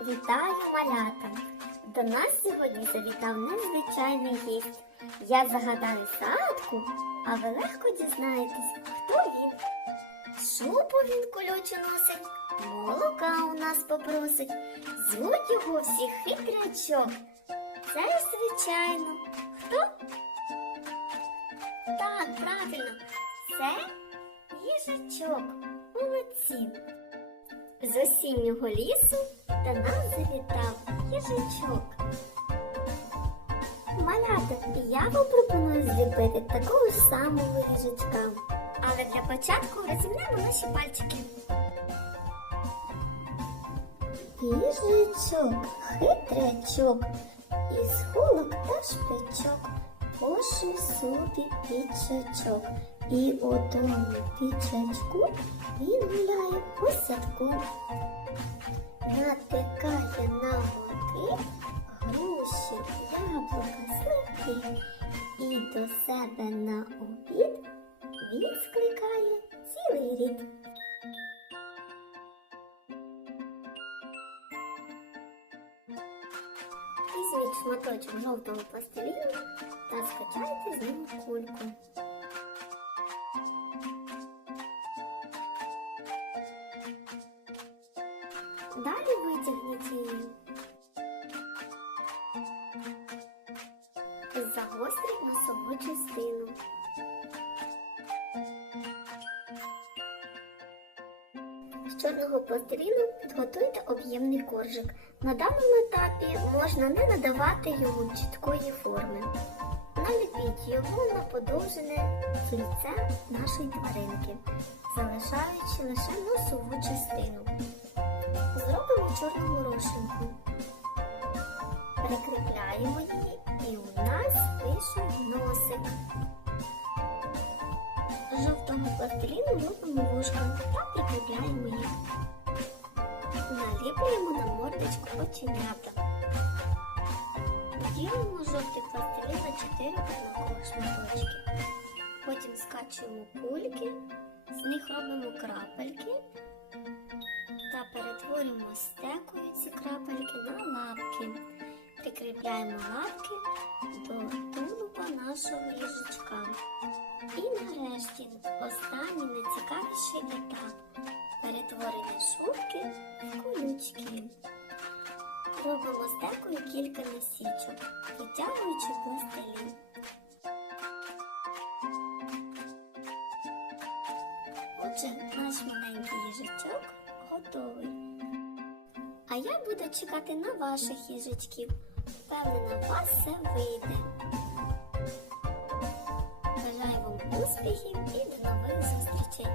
Вітаю малята! До нас сьогодні завітав незвичайний гість. Я загадаю загадку, а ви легко дізнаєтесь, хто він. Шубу він колючу носить, молока у нас попросить. Звуть його всі хитрячок. Це звичайно. Хто? Так, правильно, це їжачок. Молодці. З осіннього лісу до нас завітав їжачок. Малята, я вам пропоную зліпити такого ж самого їжачка. Але для початку розімнемо наші пальчики. Їжачок, хитрячок, із голок та шпичок, пошив собі піджачок. І у тому піджачку він гуляє по садку, натикає на води груші, яблука, сливки, і до себе на обід він скликає цілий рід. Візьміть шматочок жовтого пластиліну та скачайте з ним кульку. Далі витягніть її. Загостріть носову частину. З чорного пластиліну підготуйте об'ємний коржик. На даному етапі можна не надавати йому чіткої форми. Наліпіть його на подовжене кільце нашої тваринки, залишаючи лише носову частину. Зробимо чорну горошинку. Прикріпляємо її і у нас вийшов носик. З жовтого пластиліну робимо вушка та прикріпляємо їх. Наліплюємо на мордочку оченята. Ділимо жовтий пластилін на 4 однакових шматочки. Потім скачуємо кульки, з них робимо крапельки та перетворюємо стекою ці крапельки на лапки. Прикріпляємо лапки до тулуба нашого їжачка. І нарешті останній найцікавіший етап перетворення шубки в колючки. Робимо стекою кілька насічок, витягуючи пластилін. Отже, наш маленький їжачок готовий. А я буду чекати на ваших їжачків. Впевнена, у вас все вийде. Бажаю вам успіхів і до нових зустрічей!